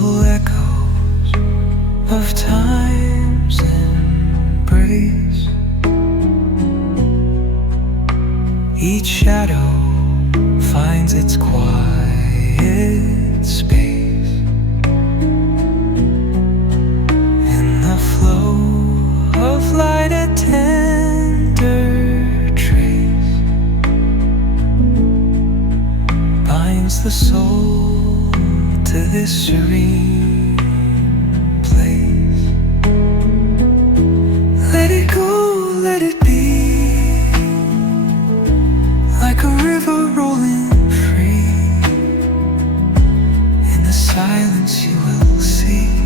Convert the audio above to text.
full echoes of time's embrace. Each shadow finds its quiet space in the flow of light, a tender trace binds the soul to this serene place. Let it go, let it be, like a river rolling free. In the silence you will see